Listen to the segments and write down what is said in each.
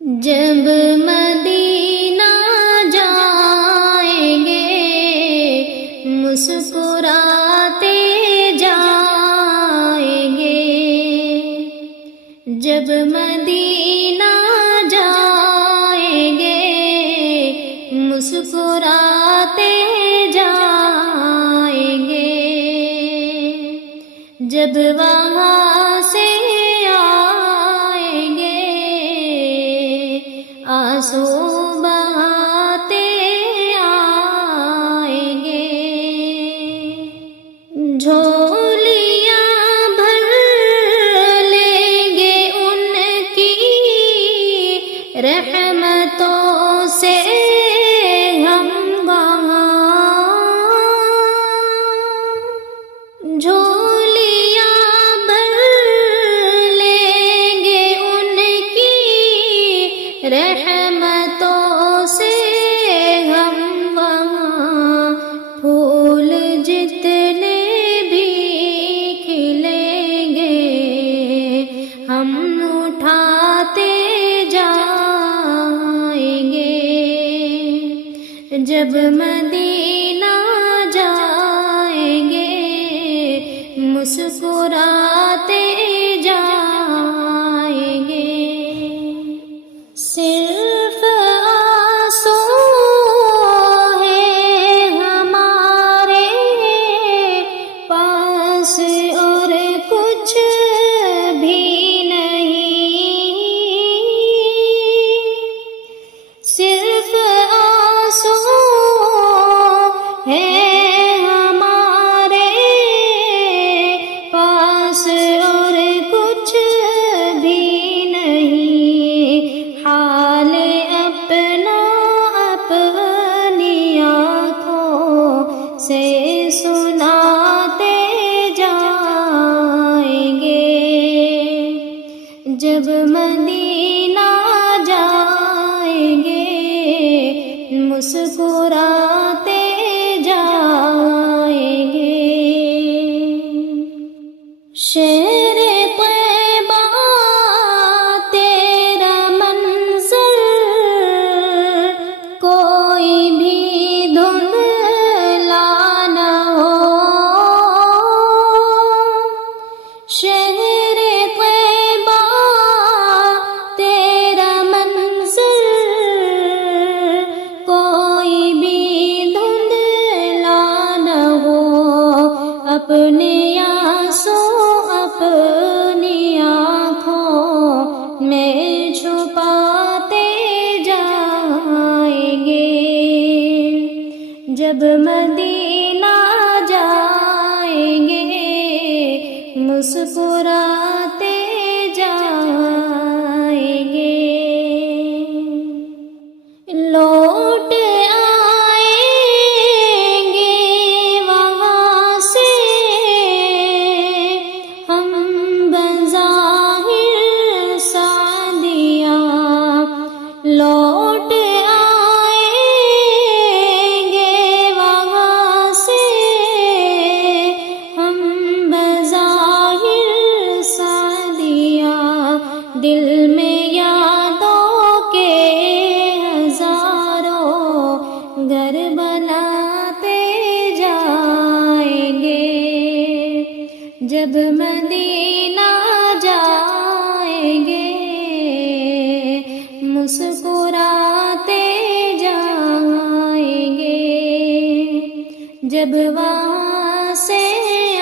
جب مدینہ جائیں گے مسکراتے جائیں گے، جب مدینہ جائیں گے مسکراتے جائیں گے، جب وہاں سے آئیں گے آنسو بہاتے آئیں گے، جھولیاں بھر لیں گے ان کی رحمتوں سے ہم وہاں، جھولیاں بھر لیں گے ان کی رحمتوں سے ہم وہاں، پھول جتنے بھی کھلیں گے ہم اٹھاتے جائیں گے، جب مدینہ جائیں گے مسکراتے جائیں گے، صرف آنسو ہے ہمارے پاس اور کچھ بھی نہیں، صرف آنسو ہے ہمارے پاس اور کچھ بھی نہیں، حال اپنا اپنی آنکھوں سے سناتے جائیں گے، جب مدینہ جائیں گے مسکراتے جائیں گے، شہر طیبہ تیرا منظر کوئی بھی دھندلا نہ ہو، شہر طیبہ تیرا منظر کوئی بھی دھندلا نہ ہو، اپنے آنسو اپنی آنکھوں میں چھپاتے جائیں گے، جب مدینہ جائیں گے مسکراتے جائیں گے، لوٹ آئیں گے وہاں سے ہم بظاہر سعدیہ، لوٹ آئیں گے وہاں سے ہم بظاہر سعدیہ، دل میں یادوں کے ہزاروں گھر بناتے جائیں گے، جب مدینہ جائیں گے مسکراتے جائیں گے، جب وہاں سے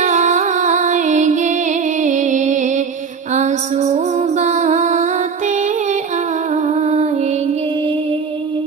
آئیں گے آنسو بہاتے